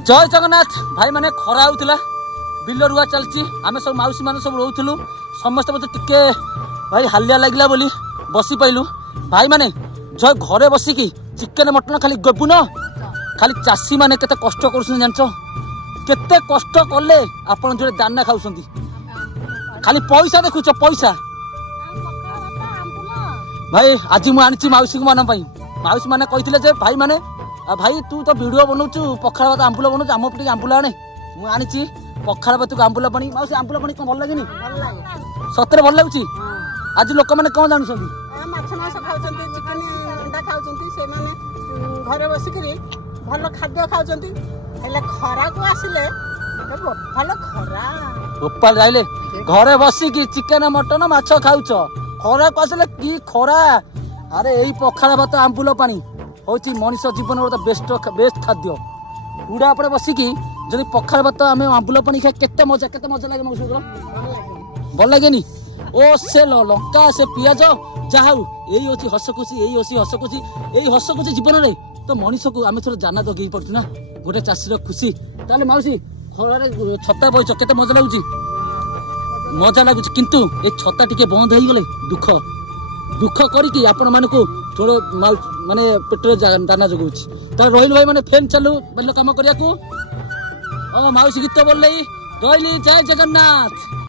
जय जगन्नाथ भाई माने खरा होउतिला बिल रुआ चलची आमे सब माउसी माने सब रहउथलु समस्त मते टिके भाई हालिया लागला बोली बसी पाइलु भाई माने जय घरे बसी की चिकन मटन खाली गबुन खाली चासी माने केते कष्ट करछन जानछो केते कष्ट करले आपण जोडे दाना खाउसंती खाली पैसा देखुछ पैसा भाई आज मु आनिची माउसी को माना पाई माउसी माने कहिथिले जे भाई माने भाई तू तो वीडियो बनौचु पखाड़ भात आंबुल बनौचु आम पे आंबुल आने मुझे आनी पखाड़ भात को आंबुल पानी माउसी आंबुल पानी कौन भल लगे सତରେ ଭଲ ଲାଗୁଛି ଆଜି ଲୋକମାନେ କଣ ଜାଣୁଛନ୍ତି ମାଛ ମାଛ ଖାଉଛନ୍ତି ଚିକେନ ଅଣ୍ଡା ଖାଉଛନ୍ତି ସେମାନେ ଘରେ ବସିକିରି ଭଲ ଖାଦ୍ୟ ଖାଉଛନ୍ତି ହେଲେ ଖରାକୁ ଆସିଲେ ଭଲ ଖରା ଗୋପାଳ ଯାଇଲେ ଘରେ ବସିକି ଚିକେନ ମଟନ ମାଛ ଖାଉଛ ଖରାକୁ ଆସିଲେ କି ଖରା ଆରେ ଏଇ ପଖାଳ ଭାତ ଆମ୍ବୁଲ ପାଣି ହଉଛି ମଣିଷ ଜୀବନର ଗୋଟେ ବେଷ୍ଟ ଖାଦ୍ୟ ଉଡ଼ା ଉପରେ ବସିକି ଯଦି ପଖାଳ ଭାତ ଆମେ ଆମ୍ବୁଲ ପାଣି ଖାଇ କେତେ ମଜା ଲାଗେ ମଉସୁ ଭଲ ଲାଗେନି ଓ ସେ ଲଙ୍କା ସେ ପିଆଜ ଯାହା ହଉ ଏଇ ହଉଛି ହସ ଖୁସି ଏଇ ହସ ଖୁସି ଜୀବନରେ ତ ମଣିଷକୁ ଆମେ ଥରେ ଜାନା ଜଗେଇ ପଡୁଛୁ ନା ଗୋଟେ ଚାଷୀର ଖୁସି ତାହେଲେ ମାଉସୀ ଖରାରେ ଛତା ବଇଛ କେତେ ମଜା ଲାଗୁଛି କିନ୍ତୁ ଏ ଛତା ଟିକେ ବନ୍ଦ ହେଇଗଲେ ଦୁଃଖ କରିକି ଆପଣ ମାନଙ୍କୁ थोड़े माने पेट्रोल दाना जगौछि तार रोहिल भाई माने फेम चालू बल्लो काम करिया को ओ माउसी गीत बोल रही रोहिली जय जगन्नाथ।